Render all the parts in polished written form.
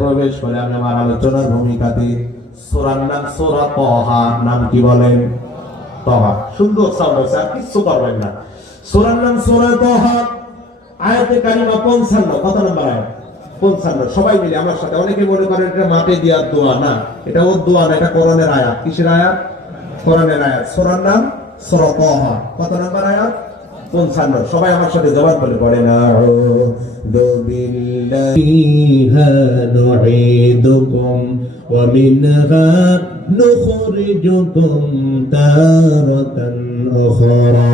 প্রবেশ করে আমি আমার আলোচনার ভূমিকাতে সূরার নাম সূরা তাহা। নাম কি বলেন? তাহা। সুন্দর সাউন্ড আছে, আর কিছু করবেন না। সূরার নাম সূরা তাহা, আয়াতে কারিমা 55। কত নম্বর আয়াত? 55। সবাই মিলে আমার সাথে। অনেকে মনে করেন এটা মাঠে দেওয়ার দোয়া না, এটা ওর দোয়া না, এটা কোরআনের আয়াত। কিসের আয়াত? কোরআনের আয়াত। সূরার নাম সূরা তাহা। কত নম্বর আয়াত? 55। সবাই আমার সাথে জবাব বলে পড়েন। আউযু বিল্লাহি নুঈদুকুম ওয়া মিনহা নুখরিজুকুম তারাতান উখরা।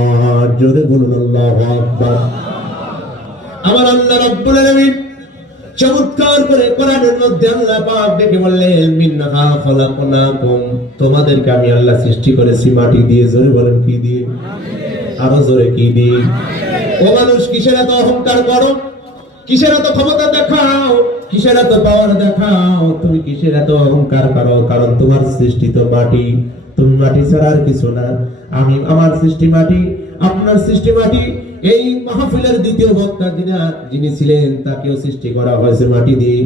জোরে বলুন আল্লাহু আকবার। আমার আল্লাহ রাব্বুল আলামিন চমৎকার করে কোরআনের মধ্যে আল্লাহ পাক ডেকে বললেন, মিনহা খলাকনাকুম, তোমাদেরকে আমি আল্লাহ সৃষ্টি করেছি মাটি দিয়ে। জোরে বলেন কি দিয়ে? আরো জোরে কি দিয়ে? ও মানুষ, কিসের এত অহংকার করো? কিসের এত ক্ষমতা দেখাও? কিসের এত পাওয়ার দেখাও? তুমি কিসের এত অহংকার করো? কারণ তোমার সৃষ্টি তো মাটি, তুমি মাটি ছাড়া আর কিছু না। আমি আমার সৃষ্টি মাটি, আপনার সৃষ্টি মাটি। এই মাহফিলের দ্বিতীয় বক্তা যিনি ছিলেন, তাকেও সৃষ্টি করা হয়েছে মাটি দিয়ে।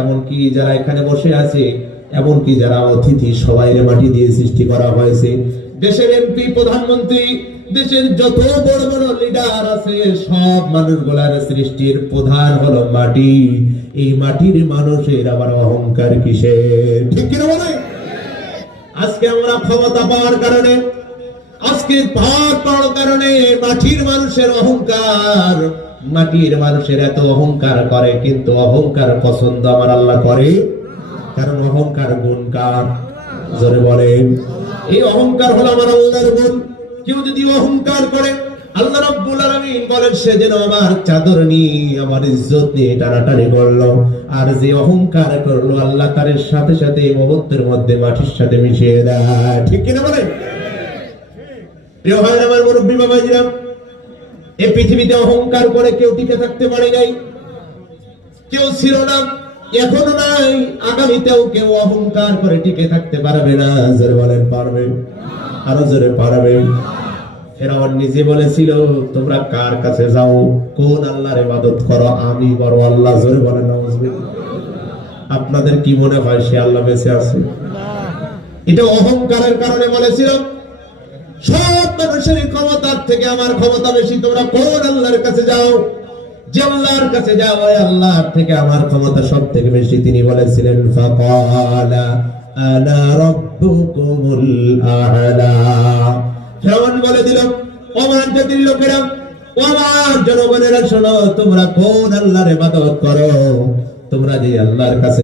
এমনকি যারা এখানে বসে আছে, এমনকি যারা অতিথি, সবাইরে মাটি দিয়ে সৃষ্টি করা হয়েছে। দেশের এমপি, প্রধানমন্ত্রী, দেশের যত বড় বড় লিডার আছে, সব মানুষগুলার সৃষ্টির প্রধান হলো মাটি। এই মাটির মানুষের আবার অহংকার কিসের? ঠিক কিনা বলে? আজকে আমরা ক্ষমতা পাওয়ার কারণে, আজকে পাওয়ার পাওয়ার কারণে মাটির মানুষের অহংকার, মাটির মানুষের এত অহংকার করে, কিন্তু অহংকার পছন্দ আমার আল্লাহ করে। কারণ অহংকার গুণ কার? জোরে বলেন। এই অহংকার হলো আমার আল্লাহর গুণ। কেউ যদি অহংকার করে, আল্লাহ রাব্বুল আলামিন বলেন, সে যেন আমার চাদর নিয়ে, আমার ইজ্জত নিয়ে টানাটানি করলো। আর যে অহংকার করলো, আল্লাহ তার সাথে সাথে এই মুহূর্তের মধ্যে মাটির সাথে মিশিয়ে দেয়। ঠিক কিনা বলেন? প্রিয় ভাই আমার, মুরব্বী বাবাজিরা, এই পৃথিবীতে অহংকার করে কেউ টিকে থাকতে পারে নাই। কেউ ছিল না, এখনো নাই, আগামীতেও কেউ অহংকার করে টিকে থাকতে পারবে না। জোরে বলেন পারবে? আরো জোরে পারবে? ফেরাউন নিজে বলেছিল, তোমরা কার কাছে যাও, কোন আল্লাহর ইবাদত করো? আমি বড় আল্লাহ। জোরে বলেন নাউজুবিল্লাহ। আপনাদের কি মনে হয় সে আল্লাহ বেঁচে আছে? এটা অহংকারের কারণে বলেছিল। সব মানুষের ক্ষমতার থেকে আমার ক্ষমতা বেশি, তোমরা কোন আল্লাহর কাছে যাও? যে আল্লাহর কাছে যাও, ওই আল্লাহর থেকে আমার ক্ষমতা সব থেকে বেশি। তিনি বলেছিলেন, ফাকালা আনা রাব্বুকুমুল আ'লা। ফেরাউন বলে দিল, ও আমার জাতির লোকেরা, ও আমার জনগণেরা, শোনো, তোমরা কোন আল্লাহর ইবাদত করো? তোমরা যে আল্লাহর কাছে